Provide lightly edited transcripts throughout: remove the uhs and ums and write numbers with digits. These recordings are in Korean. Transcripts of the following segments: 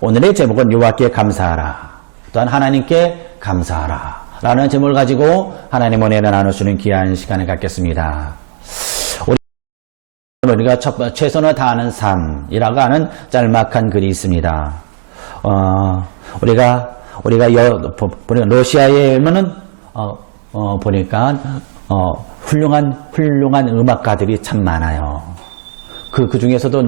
오늘의 제목은 여호와께 감사하라. 또한 하나님께 감사하라. 라는 제목을 가지고 하나님의 은혜를 나눌 수 있는 귀한 시간을 갖겠습니다. 우리가 최선을 다하는 삶이라고 하는 짤막한 글이 있습니다. 우리가 러시아에 오면은 보니까 훌륭한 음악가들이 참 많아요. 그 중에서도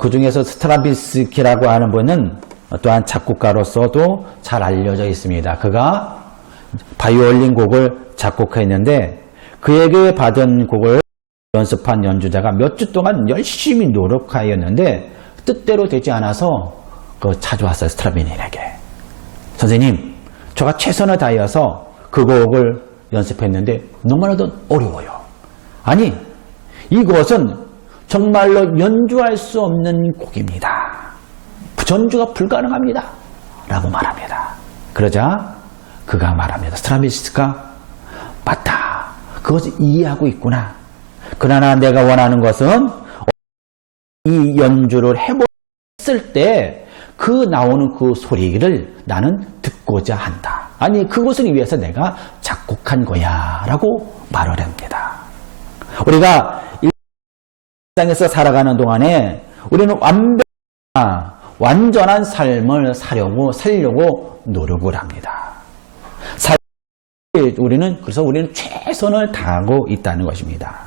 그 중에서 스트라빈스키라고 하는 분은 또한 작곡가로서도 잘 알려져 있습니다. 그가 바이올린 곡을 작곡했는데 그에게 받은 곡을 연습한 연주자가 몇 주 동안 열심히 노력하였는데 뜻대로 되지 않아서 찾아왔어요. 스트라빈스키에게. 선생님, 제가 최선을 다하여서 그 곡을 연습했는데 너무나도 어려워요. 아니, 이것은 정말로 연주할 수 없는 곡입니다. 전주가 불가능합니다. 라고 말합니다. 그러자 그가 말합니다. 스트라빈스키가 맞다. 그것을 이해하고 있구나. 그러나 내가 원하는 것은 이 연주를 해봤을 때 그 나오는 그 소리를 나는 듣고자 한다. 아니, 그것을 위해서 내가 작곡한 거야. 라고 말을 합니다. 우리가 이 세상에서 살아가는 동안에 우리는 완전한 삶을 살려고 노력을 합니다. 그래서 우리는 최선을 다하고 있다는 것입니다.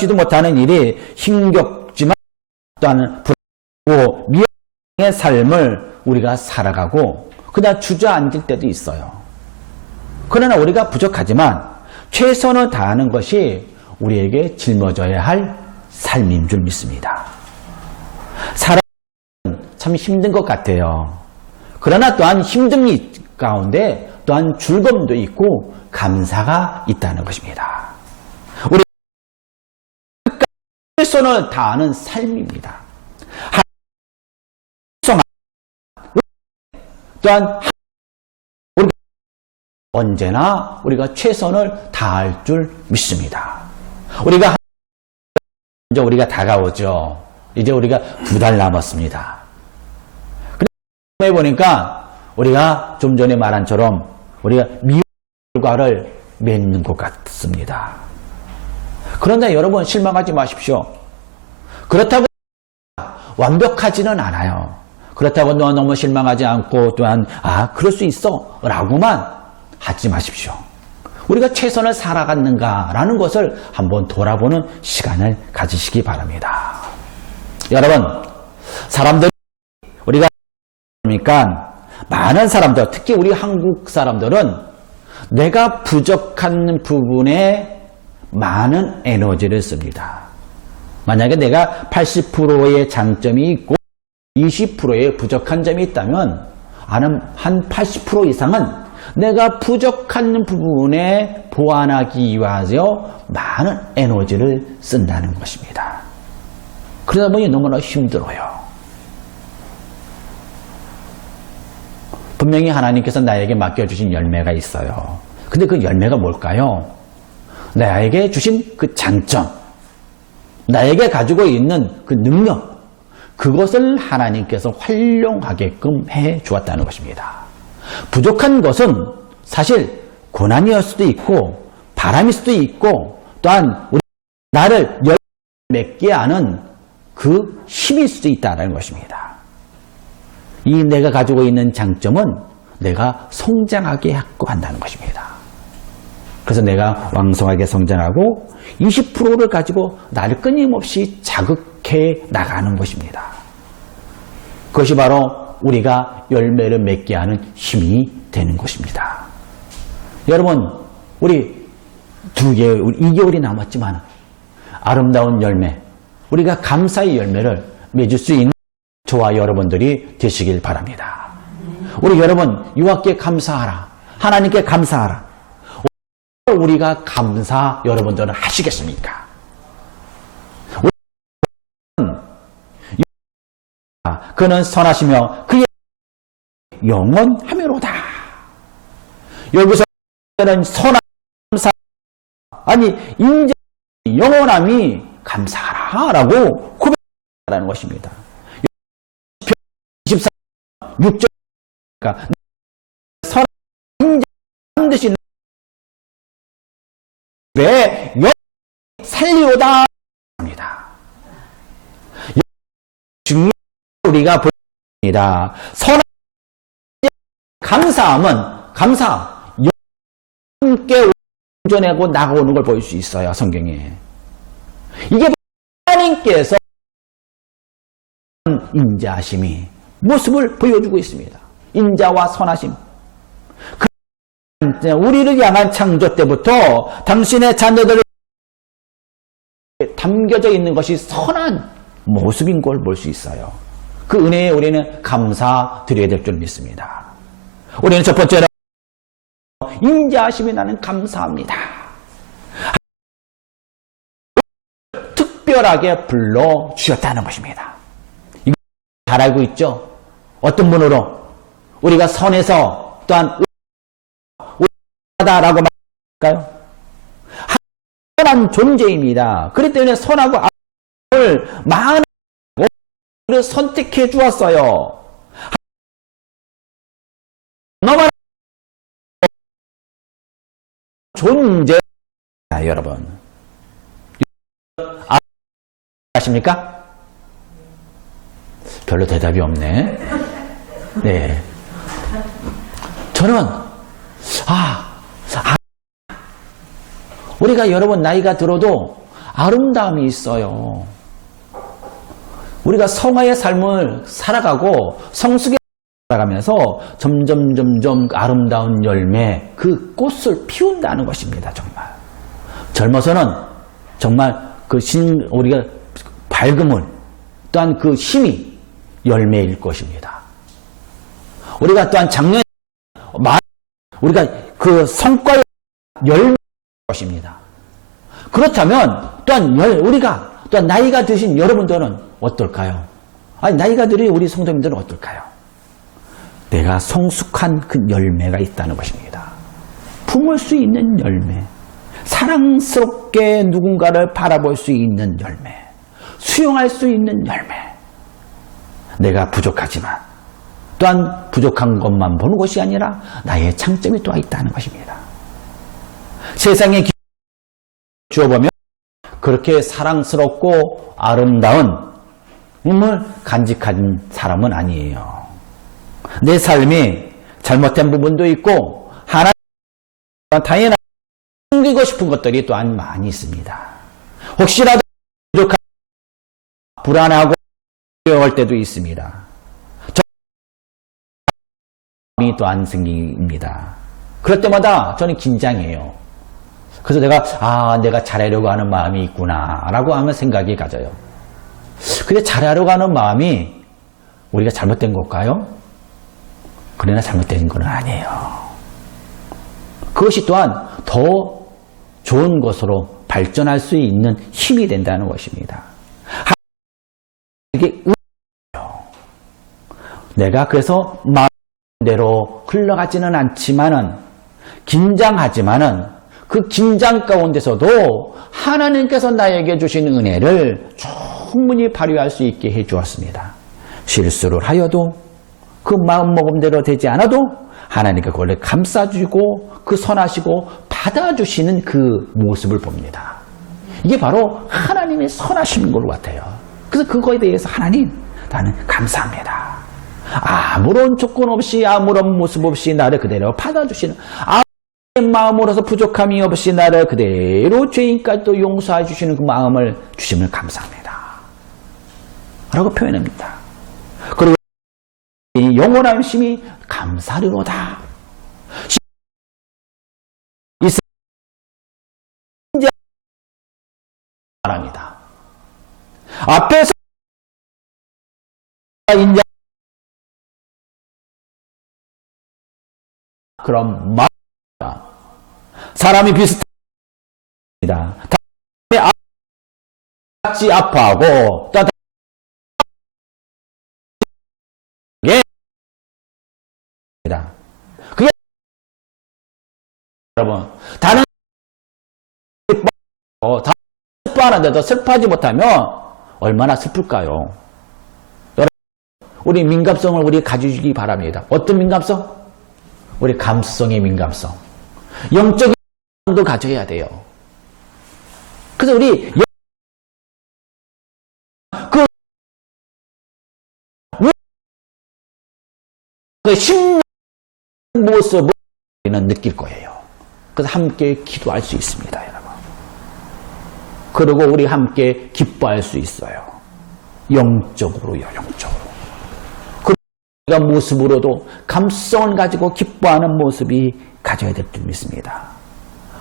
하지도 못하는 일이 힘겹지만 또한 불안하고 미안의 삶을 우리가 살아가고 그냥 주저앉을 때도 있어요. 그러나 우리가 부족하지만 최선을 다하는 것이 우리에게 짊어져야 할 삶인 줄 믿습니다. 살아가는 참 힘든 것 같아요. 그러나 또한 힘듦 가운데 또한 즐거움도 있고 감사가 있다는 것입니다. 우리 최선을 다하는 삶입니다. 또한 언제나 우리가 최선을 다할 줄 믿습니다. 이제 우리가 다가오죠. 이제 우리가 2달 남았습니다. 그래서 보니까 우리가 좀 전에 말한 처럼 우리가 미운 결과를 맺는 것 같습니다. 그런데 여러분 실망하지 마십시오. 그렇다고 완벽하지는 않아요. 그렇다고 너무 실망하지 않고 또한 그럴 수 있어 라고만 하지 마십시오. 우리가 최선을 살아갔는가라는 것을 한번 돌아보는 시간을 가지시기 바랍니다. 여러분, 사람들이 우리가 그러니까 많은 사람들, 특히 우리 한국 사람들은 내가 부족한 부분에 많은 에너지를 씁니다. 만약에 내가 80%의 장점이 있고 20%의 부족한 점이 있다면 한 80% 이상은 내가 부족한 부분에 보완하기 위하여 많은 에너지를 쓴다는 것입니다. 그러다 보니 너무나 힘들어요. 분명히 하나님께서 나에게 맡겨주신 열매가 있어요. 근데 그 열매가 뭘까요? 나에게 주신 그 장점, 나에게 가지고 있는 그 능력, 그것을 하나님께서 활용하게끔 해 주었다는 것입니다. 부족한 것은 사실 고난이었을 수도 있고 바람일 수도 있고 또한 나를 맺게 하는 그 힘일 수도 있다는 것입니다. 이 내가 가지고 있는 장점은 내가 성장하게 하고 한다는 것입니다. 그래서 내가 왕성하게 성장하고 20%를 가지고 나를 끊임없이 자극해 나가는 것입니다. 그것이 바로 우리가 열매를 맺게 하는 힘이 되는 것입니다. 여러분, 우리 2개월이 남았지만 아름다운 열매, 우리가 감사의 열매를 맺을 수 있는 저와 여러분들이 되시길 바랍니다. 우리 여러분, 여호와께 감사하라. 하나님께 감사하라. 우리가 감사 여러분들은 하시겠습니까? 그는 선하시며 그의 영원하며로다. 여기서는 선한 감사, 아니 인제 영원함이 감사하라 라고 고백. 라는 것입니다. 24, 6절이니까 선한 인자 반드시 왜 살리오다 합니다. 중요한 우리가 보입니다. 선한 감사 함께 온전하고 나가오는 걸 보일 수 있어요. 성경에. 이게 하나님께서 인자하심이 모습을 보여주고 있습니다. 인자와 선하심. 우리를 향한 창조 때부터 당신의 자녀들을 담겨져 있는 것이 선한 모습인 걸 볼 수 있어요. 그 은혜에 우리는 감사드려야 될 줄 믿습니다. 우리는 첫 번째로 인자하심이 나는 감사합니다. 특별하게 불러주셨다는 것입니다. 이거 잘 알고 있죠? 어떤 분으로? 우리가 선해서 또한 의하다라고 말할까요? 선한 존재입니다. 그렇기 때문에 선하고 악을 많은 을 선택해 주었어요. 너무나 존재 여러분 아십니까? 별로 대답이 없네. 네, 저는 우리가 여러분 나이가 들어도 아름다움이 있어요. 우리가 성화의 삶을 살아가고 성숙의 살아가면서 점점 아름다운 열매, 그 꽃을 피운다는 것입니다. 정말 젊어서는 정말 우리가 밝음을 또한 그 힘이 열매일 것입니다. 우리가 또한 작년에 우리가 그 성과의 열매일 것입니다. 그렇다면 또한 우리가 또한 나이가 드신 여러분들은 어떨까요? 아니 나이가 들이 우리 성도님들은 어떨까요? 내가 성숙한 그 열매가 있다는 것입니다. 품을 수 있는 열매, 사랑스럽게 누군가를 바라볼 수 있는 열매, 수용할 수 있는 열매. 내가 부족하지만 또한 부족한 것만 보는 것이 아니라 나의 장점이 또 있다는 것입니다. 세상에 주어보면 그렇게 사랑스럽고 아름다운 꿈을 간직한 사람은 아니에요. 내 삶이 잘못된 부분도 있고 하나님 당연한 숨기고 싶은 것들이 또한 많이 있습니다. 혹시라도 부족한 불안하고 두려워할 때도 있습니다. 마음이 또한 생깁니다. 그럴 때마다 저는 긴장해요. 그래서 내가 잘하려고 하는 마음이 있구나 라고 하면 생각이 가져요. 근데 잘하려고 하는 마음이 우리가 잘못된 걸까요? 그러나 잘못된 건 아니에요. 그것이 또한 더 좋은 것으로 발전할 수 있는 힘이 된다는 것입니다. 이게 내가 그래서 마음대로 흘러가지는 않지만은 긴장하지만은 그 긴장 가운데서도 하나님께서 나에게 주신 은혜를 충분히 발휘할 수 있게 해주었습니다. 실수를 하여도 그 마음먹음대로 되지 않아도 하나님께 그걸 감싸주고 그 선하시고 받아주시는 그 모습을 봅니다. 이게 바로 하나님의 선하신 것 같아요. 그래서 그거에 대해서 하나님 나는 감사합니다. 아무런 조건 없이 아무런 모습 없이 나를 그대로 받아주시는 마음으로서 부족함이 없이 나를 그대로 죄인까지 또 용서해 주시는 그 마음을 주심을 감사합니다. 라고 표현합니다. 그리고 이 영원한 힘이 감사리로다. 이제 말합니다. 앞에서 인자 그럼 사람이 비슷합니다. 같이 아파하고 또 그게 여러분 다른 슬퍼하는데도 슬퍼하지 못하면 얼마나 슬플까요? 여러분, 우리 민감성을 우리 가지기 바랍니다. 어떤 민감성? 우리 감수성의 민감성. 영적인 민감성도 가져야 돼요. 그래서 우리 그 심는 모습을 우리는 느낄 거예요. 그래서 함께 기도할 수 있습니다, 여러분. 그리고 우리 함께 기뻐할 수 있어요. 영적으로요, 영적으로. 그 모습으로도 감성을 가지고 기뻐하는 모습이 가져야 될 줄 믿습니다.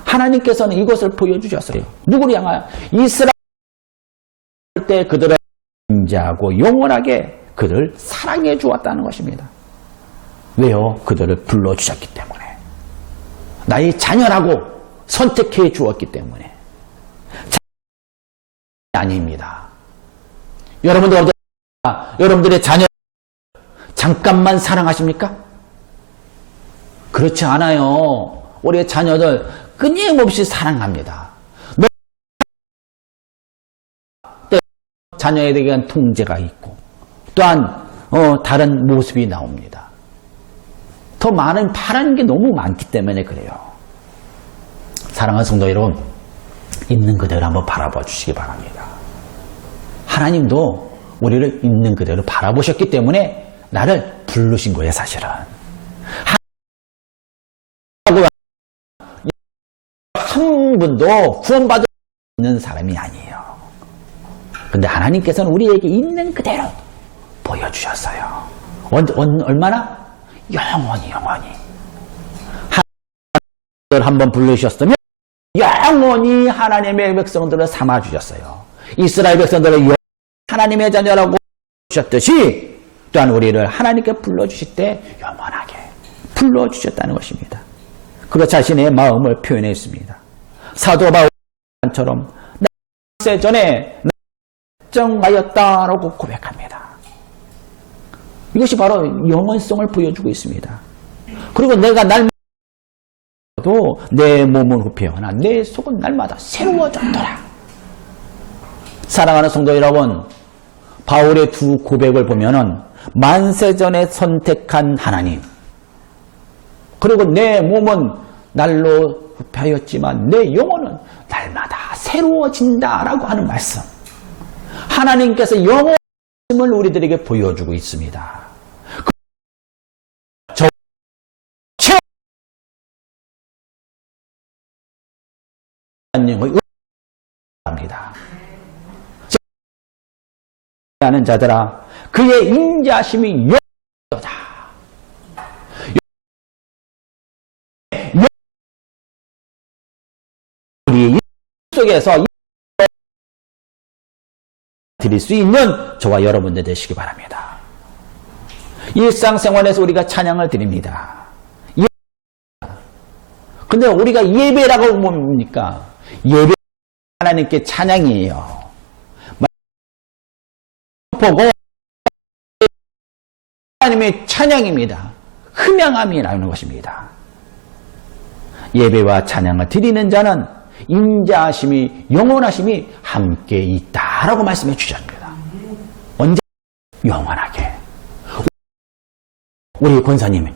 하나님께서는 이것을 보여주셨어요. 누구를 향하여? 이스라엘 때 그들을 인자하고 영원하게 그들을 사랑해 주었다는 것입니다. 왜요? 그들을 불러주셨기 때문에. 나의 자녀라고 선택해 주었기 때문에. 아닙니다. 여러분들의 자녀 잠깐만 사랑하십니까? 그렇지 않아요. 우리의 자녀들 끊임없이 사랑합니다. 자녀에 대한 통제가 있고 또한 다른 모습이 나옵니다. 더 많은 바라는 게 너무 많기 때문에 그래요. 사랑하는 성도 여러분, 있는 그대로 한번 바라봐 주시기 바랍니다. 하나님도 우리를 있는 그대로 바라보셨기 때문에 나를 부르신 거예요, 사실은. 한 분도 구원받을 수 있는 사람이 아니에요. 근데 하나님께서는 우리에게 있는 그대로 보여주셨어요. 얼마나? 영원히. 하나님을 한번 부르셨으면 영원히 하나님의 백성들을 삼아주셨어요. 이스라엘 백성들을 하나님의 자녀라고 부르셨듯이 또한 우리를 하나님께 불러주실 때 영원하게 불러주셨다는 것입니다. 그리고 자신의 마음을 표현했습니다. 사도 바울처럼 나 전에 정하였다라고 고백합니다. 이것이 바로 영원성을 보여주고 있습니다. 그리고 내가 날마다 내 몸은 후패하나 내 속은 날마다 새로워졌더라. 사랑하는 성도 여러분, 바울의 두 고백을 보면은 만세전에 선택한 하나님, 그리고 내 몸은 날로 후패하였지만 내 영혼은 날마다 새로워진다라고 하는 말씀. 하나님께서 영원심을 우리들에게 보여주고 있습니다. 합니다. 하는 자들아, 그의 인자심이 영원하다. 우리 속에서 드릴 수 있는 저와 여러분들 되시기 바랍니다. 일상생활에서 우리가 찬양을 드립니다. 근데 우리가 예배라고 뭡니까? 예배 하나님께 찬양이에요. 보고 하나님의 찬양입니다. 흠양함이라는 것입니다. 예배와 찬양을 드리는 자는 인자하심이 영원하심이 함께 있다라고 말씀해 주셨습니다. 언제? 영원하게. 우리 권사님,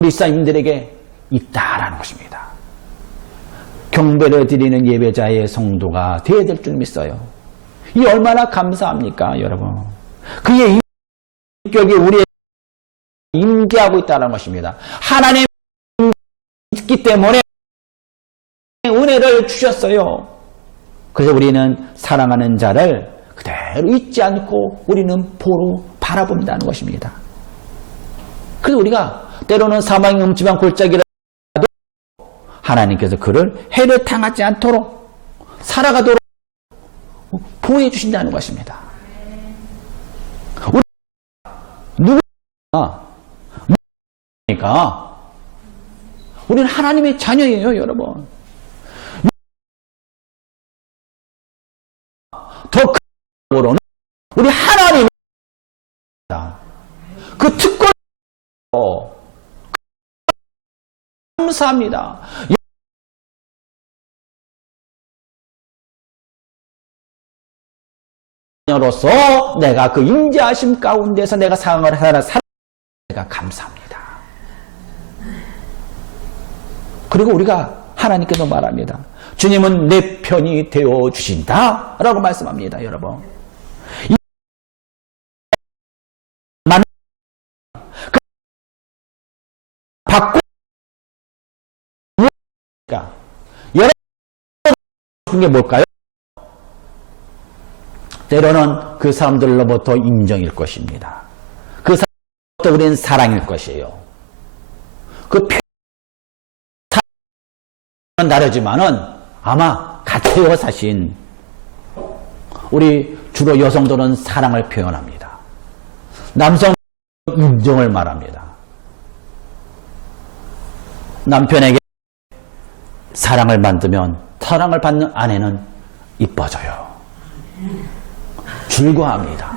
우리 사님들에게 있다라는 것입니다. 경배를 드리는 예배자의 성도가 되어야 될 줄 믿어요. 이 얼마나 감사합니까, 여러분? 그의 인격이 우리에게 임재하고 있다는 것입니다. 하나님이 있기 때문에 은혜를 주셨어요. 그래서 우리는 사랑하는 자를 그대로 잊지 않고 우리는 보러 바라본다는 것입니다. 그래서 우리가 때로는 사망의 음침한 골짜기라도 하나님께서 그를 해를 당하지 않도록 살아가도록 보호해 주신다는 것입니다. 누구니까? 우리는 하나님의 자녀예요, 여러분. 더 크로는 우리 하나님입니다. 그 특권 감사합니다. 자녀로서 내가 그 인자하심 가운데서 내가 상을 하나 내가 감사합니다. 그리고 우리가 하나님께서 말합니다. 주님은 내 편이 되어 주신다 라고 말씀합니다. 여러분, 받고 여러분 게 뭘까요? 때로는 그 사람들로부터 인정일 것입니다. 그 사람들로부터 우리는 사랑일 것이에요. 그 표현은 다르지만은 아마 같아요. 사실 우리 주로 여성들은 사랑을 표현합니다. 남성은 인정을 말합니다. 남편에게 사랑을 받으면 사랑을 받는 아내는 이뻐져요. 즐거워합니다.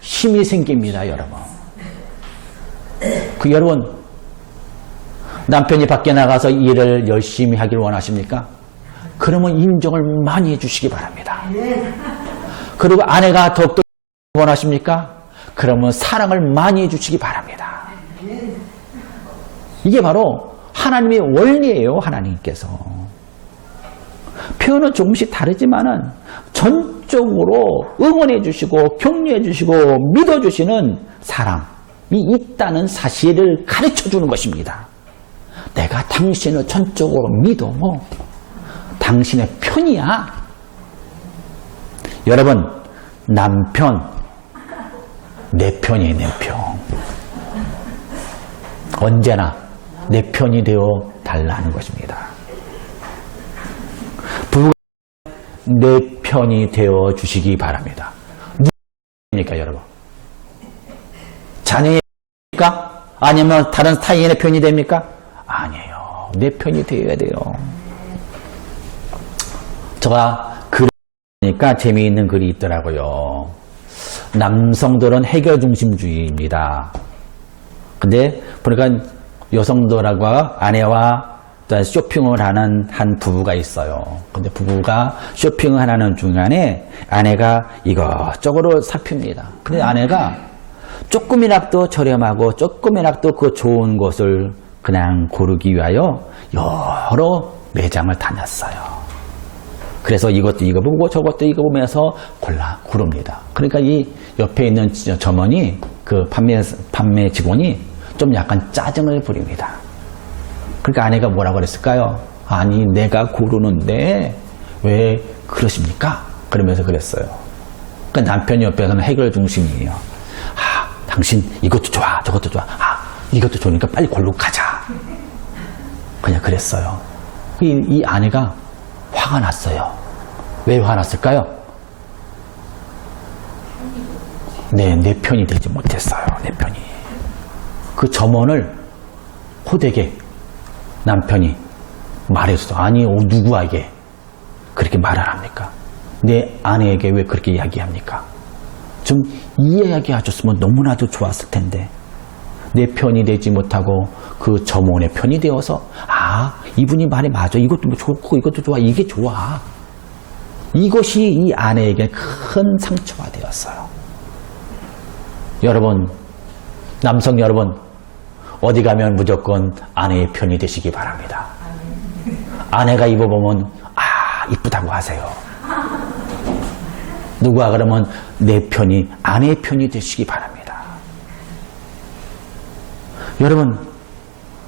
힘이 생깁니다, 여러분. 여러분, 남편이 밖에 나가서 일을 열심히 하길 원하십니까? 그러면 인정을 많이 해주시기 바랍니다. 그리고 아내가 더욱더 원하십니까? 그러면 사랑을 많이 해주시기 바랍니다. 이게 바로 하나님의 원리예요. 하나님께서 표현은 조금씩 다르지만은 전적으로 응원해 주시고 격려해 주시고 믿어 주시는 사랑이 있다는 사실을 가르쳐 주는 것입니다. 내가 당신을 전적으로 믿어. 당신의 편이야. 여러분, 남편 내 편이에요. 내 편. 언제나 내 편이 되어 달라는 것입니다. 부부가 내 편이 되어 주시기 바랍니다. 누구입니까, 여러분? 자녀입니까? 아니면 다른 타인의 편이 됩니까? 아니에요. 내 편이 되어야 돼요. 제가 글을 보니까 재미있는 글이 있더라고요. 남성들은 해결 중심주의입니다. 근데 보니까 여성들하고 아내와 쇼핑을 하는 한 부부가 있어요. 근데 부부가 쇼핑을 하는 중간에 아내가 이것저것을 살핍니다. 근데 아내가 조금이라도 저렴하고 조금이라도 그 좋은 곳을 그냥 고르기 위하여 여러 매장을 다녔어요. 그래서 이것도 이거 보고 저것도 이거 보면서 고릅니다. 그러니까 이 옆에 있는 점원이 그 판매 직원이 좀 약간 짜증을 부립니다. 그러니까 아내가 뭐라고 그랬을까요? 아니, 내가 고르는데 왜 그러십니까? 그러면서 그랬어요. 그러니까 남편이 옆에서는 해결 중심이에요. 당신 이것도 좋아, 저것도 좋아. 이것도 좋으니까 빨리 고르고 가자. 그냥 그랬어요. 이 아내가 화가 났어요. 왜 화났을까요? 내 편이 되지 못했어요. 내 편이. 그 점원을 호되게 남편이 말해줬어. 아니, 누구에게 그렇게 말을 합니까? 내 아내에게 왜 그렇게 이야기합니까? 좀 이야기해줬으면 너무나도 좋았을 텐데 내 편이 되지 못하고 그 점원의 편이 되어서 이분이 말이 맞아. 이것도 좋고 이것도 좋아. 이게 좋아. 이것이 이 아내에게 큰 상처가 되었어요. 여러분, 남성 여러분, 어디 가면 무조건 아내의 편이 되시기 바랍니다. 아내가 입어보면 이쁘다고 하세요. 누가 그러면 내 편이 아내의 편이 되시기 바랍니다. 여러분,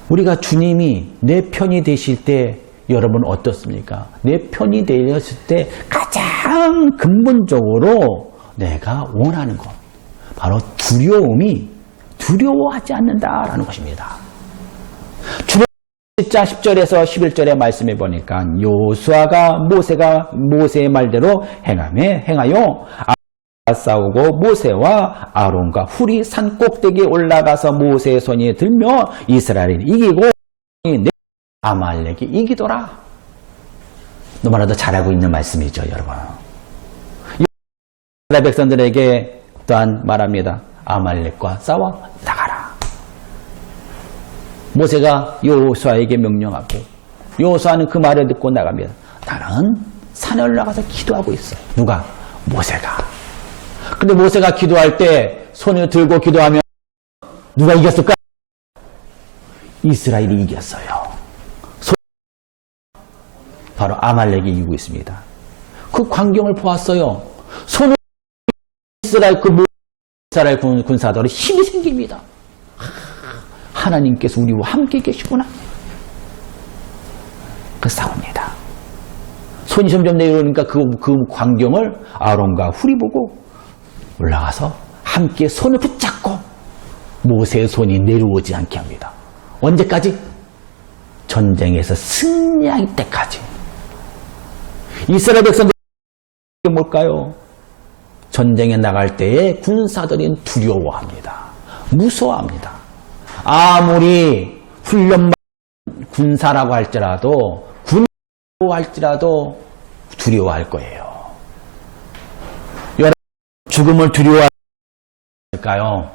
우리가 주님이 내 편이 되실 때 여러분 어떻습니까? 내 편이 되었을 때 가장 근본적으로 내가 원하는 것, 바로 두려워하지 않는다라는 것입니다. 출애굽기 1장 10절에서 11절의 말씀해 보니까 여호수아가 모세의 말대로 행하여 싸우고 모세와 아론과 훌이 산 꼭대기에 올라가서 모세의 손이 들며 이스라엘이 이기고 아말렉이 이기더라. 너무나도 잘하고 있는 말씀이죠, 여러분. 이스라엘 백성들에게 또한 말합니다. 아말렉과 싸워 나가라. 모세가 여호수아에게 명령하고 여호수아는 그 말을 듣고 나갑니다. 나는 산에 올라가서 기도하고 있어요. 누가? 모세가. 근데 모세가 기도할 때 손을 들고 기도하면 누가 이겼을까? 이스라엘이 이겼어요. 바로 아말렉이 이기고 있습니다. 그 광경을 보았어요. 손을 이스라엘 군사들의 힘이 생깁니다. 하나님께서 우리와 함께 계시구나. 그 싸웁니다. 손이 점점 내려오니까 그 광경을 아론과 훌이 보고 올라가서 함께 손을 붙잡고 모세의 손이 내려오지 않게 합니다. 언제까지? 전쟁에서 승리할 때까지. 이스라엘 백성들이 뭘까요? 전쟁에 나갈 때에 군사들은 두려워합니다. 무서워합니다. 아무리 훈련받은 군사라고 할지라도 군사라고 할지라도 두려워할 거예요. 여러분 죽음을 두려워할까요?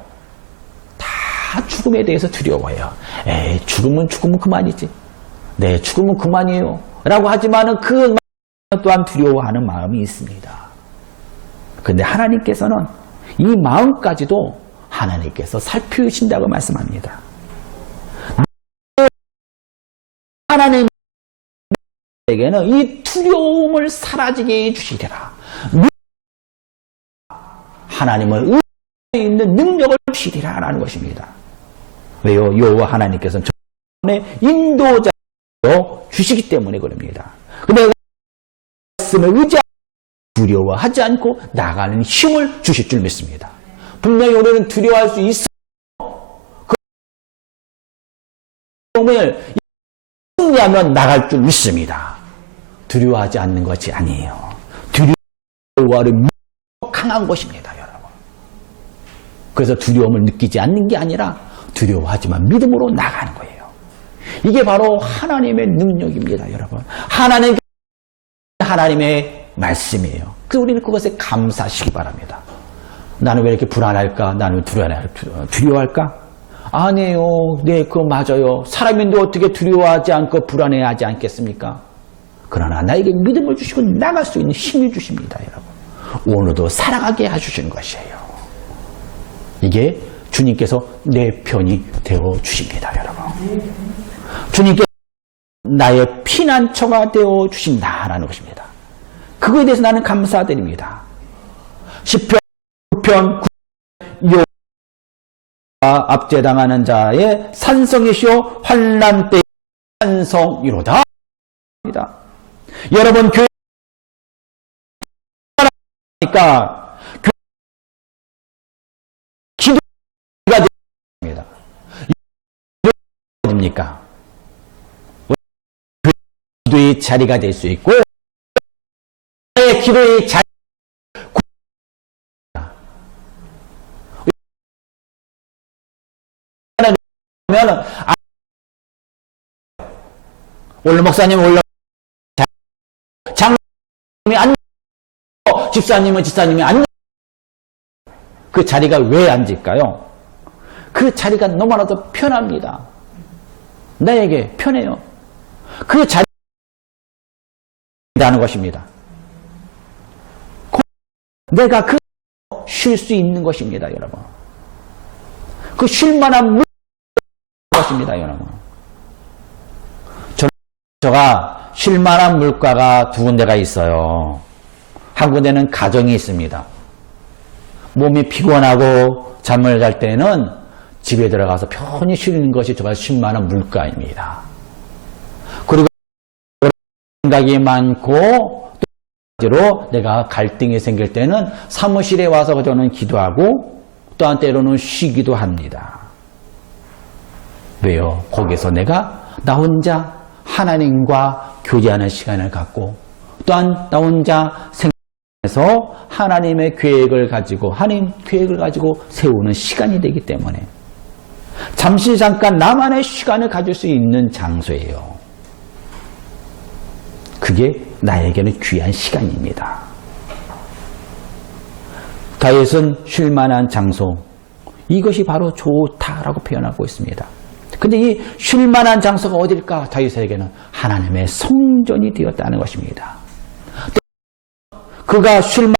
다 죽음에 대해서 두려워해요. 에이, 죽으면 그만이지. 네, 죽으면 그만이에요. 라고 하지만은 그 또한 두려워하는 마음이 있습니다. 그런데 하나님께서는 이 마음까지도 하나님께서 살피우신다고 말씀합니다. 하나님에게는 이 두려움을 사라지게 해주시리라. 하나님을 의지에 있는 능력을 주시리라 라는 것입니다. 왜요? 여호와 하나님께서는 저의 인도자로 주시기 때문에 그럽니다. 근데 말씀을 의지하고 두려워하지 않고 나가는 힘을 주실 줄 믿습니다. 분명히 우리는 두려워할 수 있어요. 그 두려움을 승리하면 나갈 줄 믿습니다. 두려워하지 않는 것이 아니에요. 두려워를 강한 것입니다, 여러분. 그래서 두려움을 느끼지 않는 게 아니라 두려워하지만 믿음으로 나가는 거예요. 이게 바로 하나님의 능력입니다, 여러분. 하나님의 말씀이에요. 그래서 우리는 그것에 감사하시기 바랍니다. 나는 왜 이렇게 불안할까? 나는 왜 두려워할까? 아니에요. 네, 그거 맞아요. 사람인데 어떻게 두려워하지 않고 불안해하지 않겠습니까? 그러나 나에게 믿음을 주시고 나갈 수 있는 힘을 주십니다, 여러분. 오늘도 살아가게 해주시는 것이에요. 이게 주님께서 내 편이 되어 주십니다, 여러분. 주님께서 나의 피난처가 되어 주신다라는 것입니다. 그거에 대해서 나는 감사드립니다. 시편 9편 여호와 압제당하는 자의 산성이시오 환난 때의 산성이로다. 여러분 교회 하니까 기도가 됩니다. 됩니까? 기도의 자리가 될 수 있고 기도의 자리 그러면 원래 목사님 장로님이 안 집사님은 집사님이 안 그 자리가 왜 앉을까요? 그 자리가 너무나도 편합니다. 나에게 편해요. 그 자리라는 것입니다. 내가 그 쉴 수 있는 것입니다, 여러분. 그 쉴만한 것입니다, 여러분. 제가 쉴만한 물가가 두 군데가 있어요. 한 군데는 가정이 있습니다. 몸이 피곤하고 잠을 잘 때는 집에 들어가서 편히 쉬는 것이 제가 쉴만한 물가입니다. 그리고 생각이 많고 또 내가 갈등이 생길 때는 사무실에 와서 저는 기도하고 또한 때로는 쉬기도 합니다. 왜요? 거기서 내가 나 혼자 하나님과 교제하는 시간을 갖고 또한 나 혼자 생각해서 하나님의 계획을 가지고 하나님 계획을 가지고 세우는 시간이 되기 때문에 잠시 잠깐 나만의 시간을 가질 수 있는 장소예요. 그게 나에게는 귀한 시간입니다. 다윗은 쉴만한 장소, 이것이 바로 좋다라고 표현하고 있습니다. 근데 이 쉴만한 장소가 어딜까? 다윗에게는 하나님의 성전이 되었다는 것입니다. 그가 쉴만한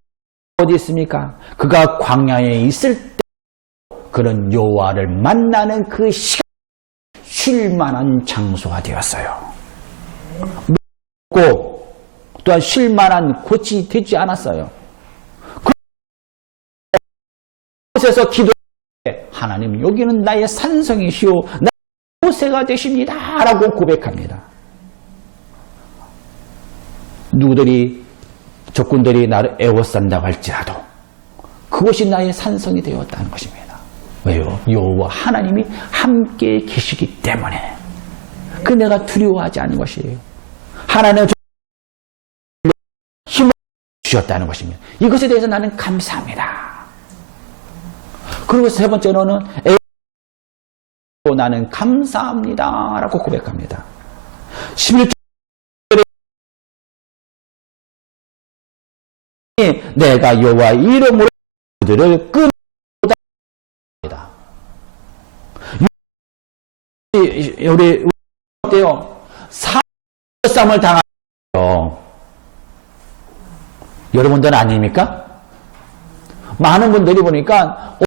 어디 있습니까? 그가 광야에 있을 때 그런 여호와를 만나는 그 시간, 쉴만한 장소가 되었어요. 먹고 또한 쉴만한 곳이 되지 않았어요. 그곳에서 기도할 때 하나님, 여기는 나의 산성이시오, 나의 요새가 되십니다 라고 고백합니다. 누구들이, 적군들이 나를 애워싼다고 할지라도 그것이 나의 산성이 되었다는 것입니다. 왜요? 여호와 하나님이 함께 계시기 때문에 그 내가 두려워하지 않는 것이에요. 하나님의 힘을 주셨다는 것입니다. 이것에 대해서 나는 감사합니다. 그리고 세 번째로는 나는 감사합니다 라고 고백합니다. 11절 내가 여호와 이름으로 그들을 끊어다. 우리 어때요? 싸움을 당하죠. 여러분들은 아닙니까? 많은 분들이 보니까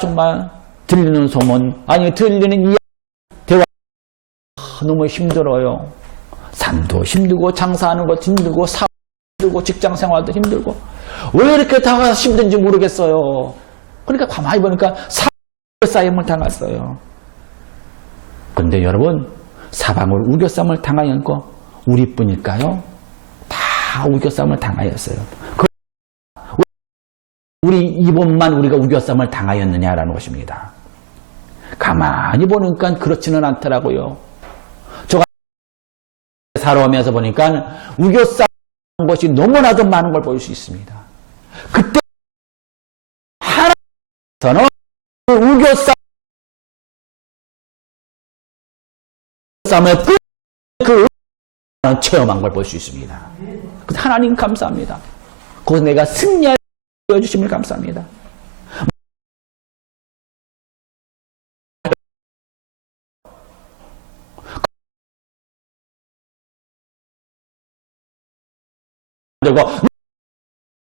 정말 들리는 소문, 아니 들리는 이야기, 대화 너무 힘들어요. 삶도 힘들고 장사하는 것도 힘들고 사업도 힘들고 직장생활도 힘들고 왜 이렇게 다 힘든지 모르겠어요. 그러니까 가만히 보니까 싸움을 당했어요. 그런데 여러분, 사방을 우겨싸움을 당하는 거 우리뿐일까요? 다 우겨싸움을 당하였어요. 우리 이번만 우리가 우겨싸움을 당하였느냐라는 것입니다. 가만히 보니까 그렇지는 않더라고요. 제가 살아오면서 보니까 우겨싸움 것이 너무나도 많은 걸 볼 수 있습니다. 그때 하나님께서는 그 우겨싸움을 그 체험한 걸 볼 수 있습니다. 하나님 감사합니다. 거기서 내가 승리할 주심을 감사합니다.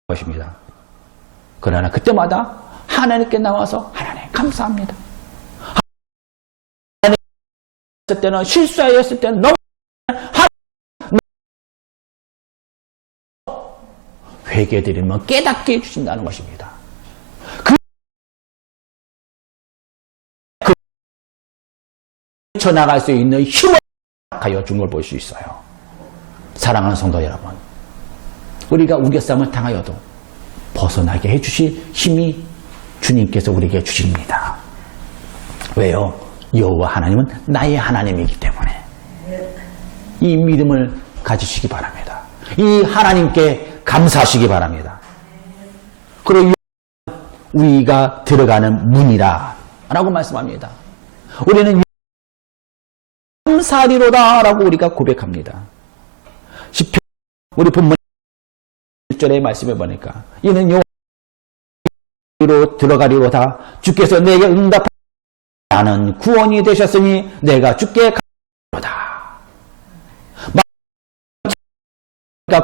것입니다. 그러나 그때마다 하나님께 나와서 하나님 감사합니다. 하나님 했을 때는 실수하였을 때는 너무 회개드리면 깨닫게 해주신다는 것입니다. 쳐나갈 수 있는 힘을 하여 준 걸 볼 수 있어요. 사랑하는 성도 여러분, 우리가 우겨싸움을 당하여도 벗어나게 해주실 힘이 주님께서 우리에게 주십니다. 왜요? 여호와 하나님은 나의 하나님이기 때문에 이 믿음을 가지시기 바랍니다. 이 하나님께 감사하시기 바랍니다. 그리고 우리가 들어가는 문이라 라고 말씀합니다. 우리는 감사하리로다 라고 우리가 고백합니다. 시편 우리 본문 1절의 말씀을 보니까 이는 여호와로 들어가리로다. 주께서 내게 응답하시니 나는 구원이 되셨으니 내가 주께 감사하리로다.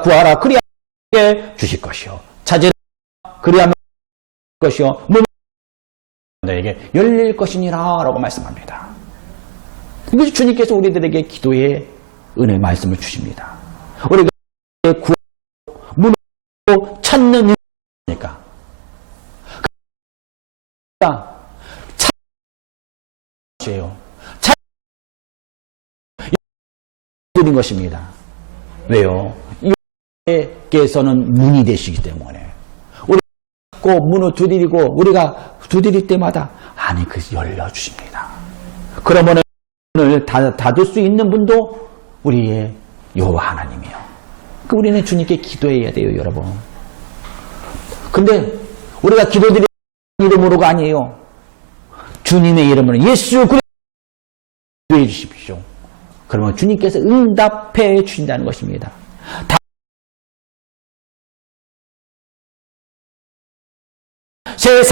구하라 그리하게 주실 것이요 찾으라 그리하면 것이요 문을 너에게 열릴 것이니라 라고 말씀합니다. 이것이 주님께서 우리들에게 기도의 은혜 말씀을 주십니다. 우리가 문을 찾는 일이니까 찾으세요. 드린 것입니다. 왜요? 께서는 문이 되시기 때문에 우리가 꼭 문을 두드리고 우리가 두드릴 때마다 아니 그 열려주십니다. 그러면 문을 닫을 수 있는 분도 우리의 여호와 하나님이요. 우리는 주님께 기도해야 돼요, 여러분. 근데 우리가 기도드리는 이름으로가 아니에요. 주님의 이름으로 예수 그리스도 기도해 주십시오. 그러면 주님께서 응답해 주신다는 것입니다. 세상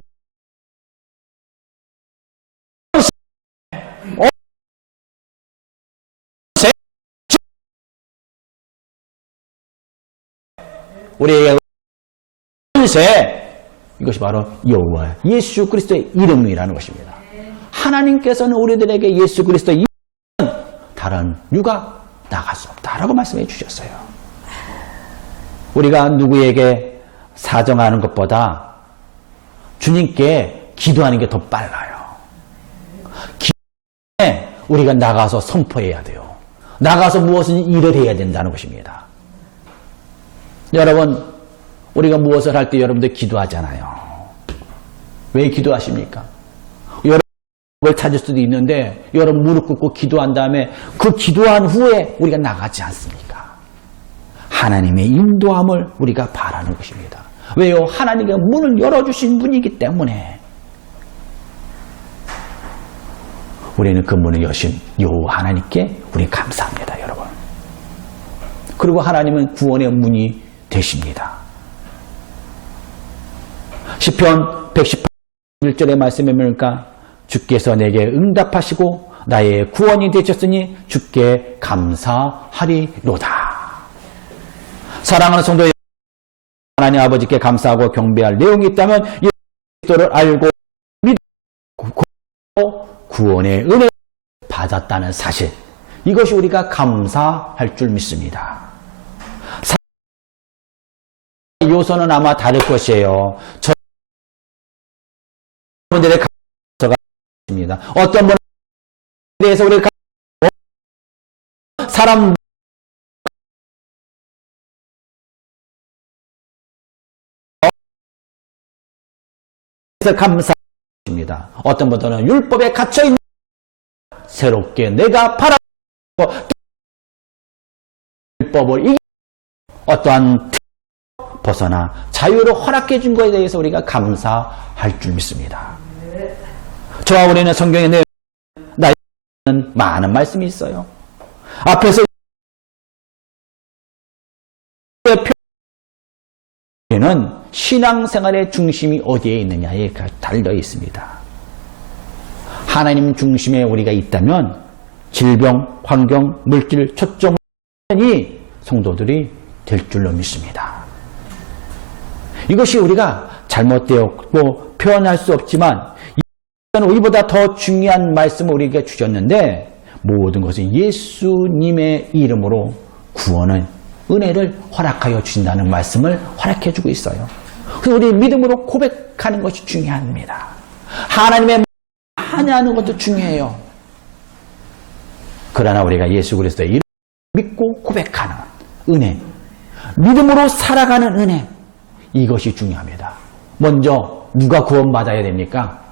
우리에게 권세, 이것이 바로 여호와 예수 그리스도의 이름이라는 것입니다. 하나님께서는 우리들에게 예수 그리스도의 이름은 다른 유가 나갈 수 없다라고 말씀해 주셨어요. 우리가 누구에게 사정하는 것보다 주님께 기도하는 게 더 빨라요. 기도에 우리가 나가서 선포해야 돼요. 나가서 무엇을 일을 해야 된다는 것입니다. 여러분, 우리가 무엇을 할 때 여러분들 기도하잖아요. 왜 기도하십니까? 여러분을 찾을 수도 있는데 여러분 무릎 꿇고 기도한 다음에 그 기도한 후에 우리가 나가지 않습니까? 하나님의 인도함을 우리가 바라는 것입니다. 왜요? 하나님께 문을 열어주신 분이기 때문에 우리는 그 문을 여신 여호와 하나님께 우리 감사합니다, 여러분. 그리고 하나님은 구원의 문이 되십니다. 시편 118절의 말씀에 보니까 주께서 내게 응답하시고 나의 구원이 되셨으니 주께 감사하리로다. 사랑하는 성도 하나님 아버지께 감사하고 경배할 내용이 있다면 예수 그리스도를 알고 믿고 구원의 은혜를 받았다는 사실, 이것이 우리가 감사할 줄 믿습니다. 요소는 아마 다를 것이에요. 분들의 감사가 있습니다. 어떤 분에 대해서 우리가 사람 감사합니다. 어떤 분들은 율법에 갇혀 있는 새롭게 내가 바라보고 율법을 이기 어떠한 벗어나 자유를 허락해 준 것에 대해서 우리가 감사할 줄 믿습니다. 저와 우리는 성경에 나에는 많은 말씀이 있어요. 앞에서 는 신앙생활의 중심이 어디에 있느냐에 달려 있습니다. 하나님 중심에 우리가 있다면 질병, 환경, 물질, 초점이 성도들이 될 줄로 믿습니다. 이것이 우리가 잘못되었고 표현할 수 없지만 이보다 더 중요한 말씀을 우리에게 주셨는데 모든 것은 예수님의 이름으로 구원을 은혜를 허락하여 주신다는 말씀을 허락해 주고 있어요. 그래서 우리 믿음으로 고백하는 것이 중요합니다. 하나님의 하냐는 것도 중요해요. 그러나 우리가 예수 그리스도의 이름을 믿고 고백하는 은혜, 믿음으로 살아가는 은혜, 이것이 중요합니다. 먼저 누가 구원받아야 됩니까?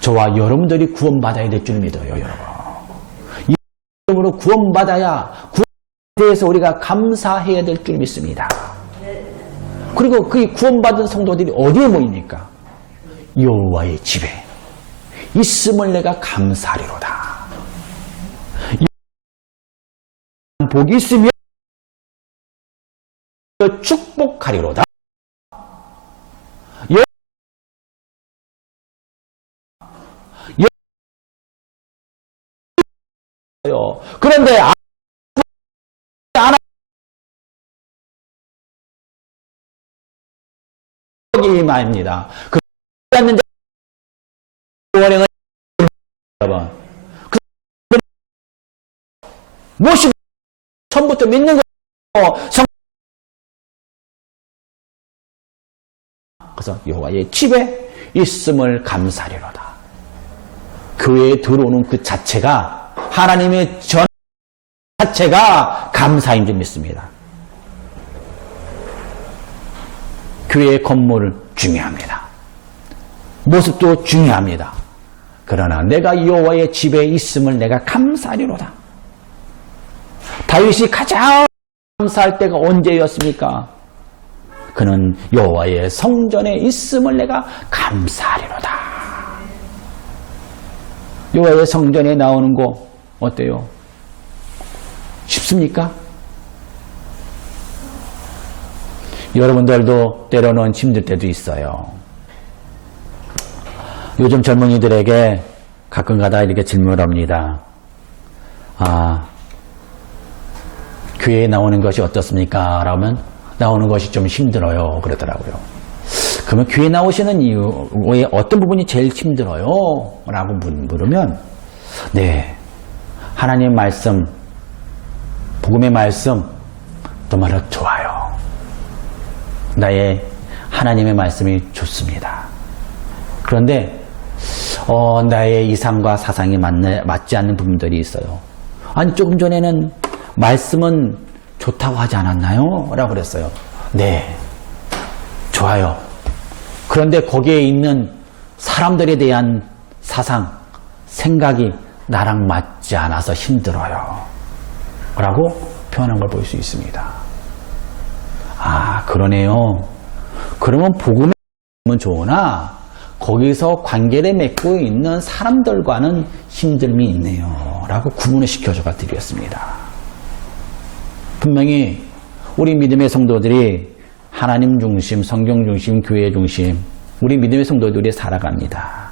저와 여러분들이 구원받아야 될 줄 믿어요, 여러분. 이 이름으로 구원받아야 구원에 대해서 우리가 감사해야 될 줄 믿습니다. 그리고 그 구원받은 성도들이 어디에 모입니까? 여호와의 집에 있음을 내가 감사하리로다. 복이 있으면 축복하리로다. 그런데 이 말입니다. 그 않는 자 원행은 여러분 그 무엇이 처음부터 믿는 거 그래서 여호와의 집에 있음을 감사하리로다. 교회에 들어오는 그 자체가 하나님의 전 자체가 감사인 줄 믿습니다. 교회의 건물은 중요합니다. 모습도 중요합니다. 그러나 내가 여호와의 집에 있음을 내가 감사하리로다. 다윗이 가장 감사할 때가 언제였습니까? 그는 여호와의 성전에 있음을 내가 감사하리로다. 여호와의 성전에 나오는 거 어때요? 쉽습니까? 여러분들도 때로는 힘들 때도 있어요. 요즘 젊은이들에게 가끔가다 이렇게 질문을 합니다. 교회에 나오는 것이 어떻습니까? 라면 나오는 것이 좀 힘들어요. 그러더라고요. 그러면 교회 나오시는 이유에 어떤 부분이 제일 힘들어요? 라고 물으면, 네, 하나님의 말씀, 복음의 말씀, 너무나 좋아요. 나의 하나님의 말씀이 좋습니다. 그런데 나의 이상과 사상이 맞지 않는 부분들이 있어요. 아니, 조금 전에는 말씀은 좋다고 하지 않았나요? 라고 그랬어요. 네, 좋아요. 그런데 거기에 있는 사람들에 대한 사상, 생각이 나랑 맞지 않아서 힘들어요. 라고 표현한 걸 볼 수 있습니다. 아, 그러네요. 그러면 복음은 좋으나 거기서 관계를 맺고 있는 사람들과는 힘듦이 있네요. 라고 구분을 시켜줘가 드렸습니다. 분명히 우리 믿음의 성도들이 하나님 중심, 성경 중심, 교회 중심, 우리 믿음의 성도들이 살아갑니다.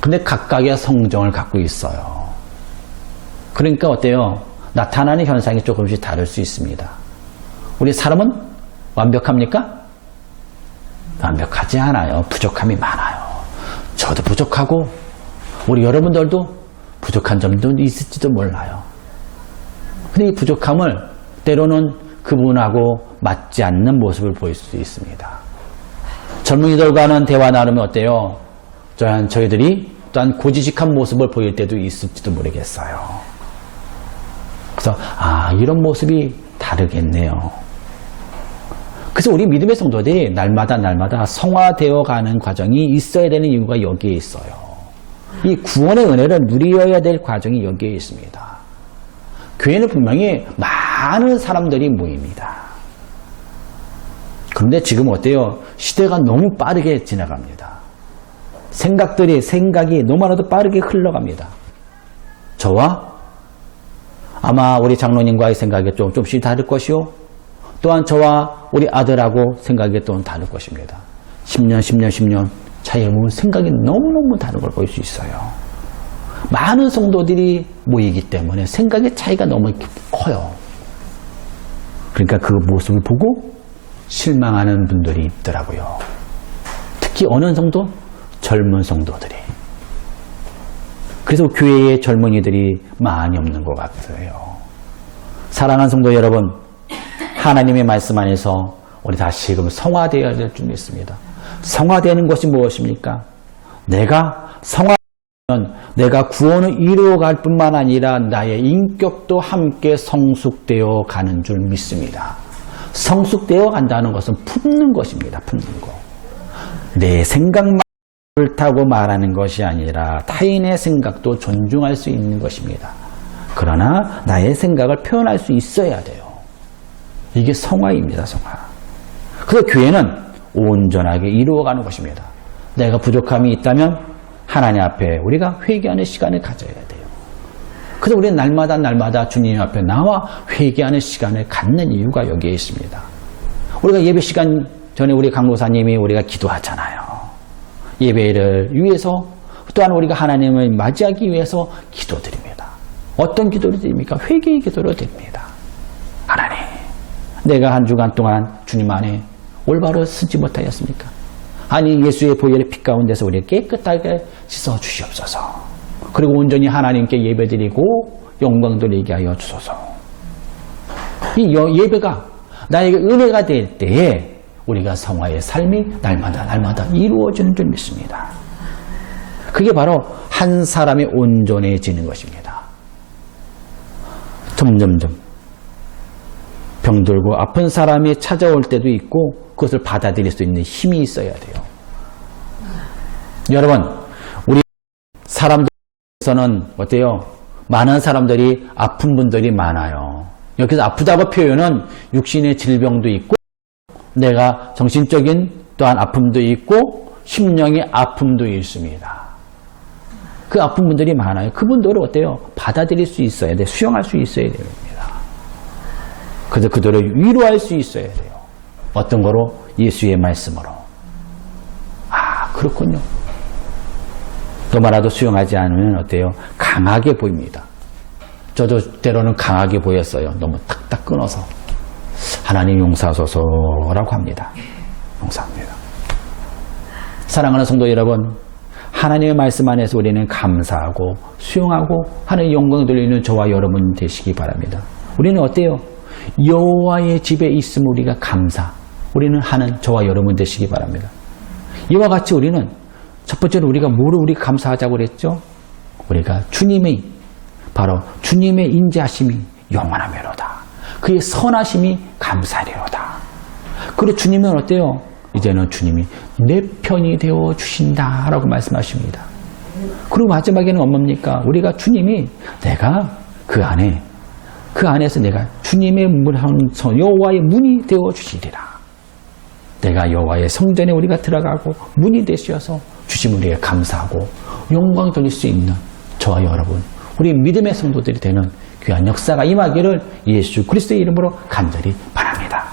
근데 각각의 성정을 갖고 있어요. 그러니까 어때요? 나타나는 현상이 조금씩 다를 수 있습니다. 우리 사람은 완벽합니까? 완벽하지 않아요. 부족함이 많아요. 저도 부족하고 우리 여러분들도 부족한 점도 있을지도 몰라요. 근데 이 부족함을 때로는 그분하고 맞지 않는 모습을 보일 수도 있습니다. 젊은이들과는 대화 나누면 어때요? 저희들이 또한 고지식한 모습을 보일 때도 있을지도 모르겠어요. 그래서 이런 모습이 다르겠네요. 그래서 우리 믿음의 성도들이 날마다 성화되어 가는 과정이 있어야 되는 이유가 여기에 있어요. 이 구원의 은혜를 누려야 될 과정이 여기에 있습니다. 교회는 분명히 많은 사람들이 모입니다. 그런데 지금 어때요? 시대가 너무 빠르게 지나갑니다. 생각이 너무나도 빠르게 흘러갑니다. 저와 아마 우리 장로님과의 생각이 조금씩 다를 것이요. 또한 저와 우리 아들하고 생각이 또 다를 것입니다. 10년 차이에 보면 생각이 너무너무 다른 걸 볼 수 있어요. 많은 성도들이 모이기 때문에 생각의 차이가 너무 커요. 그러니까 그 모습을 보고 실망하는 분들이 있더라고요. 특히 어느 정도? 젊은 성도들이. 그래서 교회에 젊은이들이 많이 없는 것 같아요. 사랑하는 성도 여러분, 하나님의 말씀 안에서 우리 다시금 성화되어야 될 줄 믿습니다. 성화되는 것이 무엇입니까? 내가 성화되면 내가 구원을 이루어갈 뿐만 아니라 나의 인격도 함께 성숙되어 가는 줄 믿습니다. 성숙되어 간다는 것은 품는 것입니다. 품는 거. 내 생각만 옳다고 말하는 것이 아니라 타인의 생각도 존중할 수 있는 것입니다. 그러나 나의 생각을 표현할 수 있어야 돼요. 이게 성화입니다. 성화. 그래서 교회는 온전하게 이루어가는 것입니다. 내가 부족함이 있다면 하나님 앞에 우리가 회개하는 시간을 가져야 돼요. 그래서 우리는 날마다 주님 앞에 나와 회개하는 시간을 갖는 이유가 여기에 있습니다. 우리가 예배 시간 전에 우리 강로사님이 우리가 기도하잖아요. 예배를 위해서 또한 우리가 하나님을 맞이하기 위해서 기도드립니다. 어떤 기도를 드립니까? 회개의 기도를 드립니다. 하나님, 내가 한 주간 동안 주님 안에 올바로 쓰지 못하였습니까? 아니, 예수의 보혈의 피 가운데서 우리를 깨끗하게 씻어 주시옵소서. 그리고 온전히 하나님께 예배드리고 영광 돌리게 하여 주소서. 이 예배가 나에게 은혜가 될 때에 우리가 성화의 삶이 날마다 이루어지는 줄 믿습니다. 그게 바로 한 사람이 온전해지는 것입니다. 점점점 병들고 아픈 사람이 찾아올 때도 있고 그것을 받아들일 수 있는 힘이 있어야 돼요. 여러분, 우리 사람들에서는 어때요? 많은 사람들이 아픈 분들이 많아요. 여기서 아프다고 표현은 육신의 질병도 있고 내가 정신적인 또한 아픔도 있고 심령의 아픔도 있습니다. 그 아픈 분들이 많아요. 그분들을 어때요? 받아들일 수 있어야 돼요. 수용할 수 있어야 됩니다. 그래서 그들을 위로할 수 있어야 돼요. 어떤 거로? 예수의 말씀으로. 그렇군요. 너무나도 수용하지 않으면 어때요? 강하게 보입니다. 저도 때로는 강하게 보였어요. 너무 탁탁 끊어서. 하나님 용서하소서라고 합니다. 용서합니다. 사랑하는 성도 여러분, 하나님의 말씀 안에서 우리는 감사하고 수용하고 하나님의 영광을 돌리는 저와 여러분 되시기 바랍니다. 우리는 어때요? 여호와의 집에 있으면 우리가 우리는 하는 저와 여러분 되시기 바랍니다. 이와 같이 우리는 첫 번째로 우리가 우리 감사하자고 그랬죠? 우리가 바로 주님의 인자하심이 영원하며로다. 그의 선하심이 감사리로다. 그리고 주님은 어때요? 이제는 주님이 내 편이 되어 주신다라고 말씀하십니다. 그리고 마지막에는 뭡니까? 우리가 주님이 내가 그 안에서 내가 주님의 여호와의 문이 되어 주시리라. 내가 여호와의 성전에 우리가 들어가고 문이 되셔서 주신 우리에게 감사하고 영광 돌릴 수 있는 저와 여러분, 우리 믿음의 성도들이 되는 귀한 역사가 임하기를 예수 그리스도의 이름으로 간절히 바랍니다.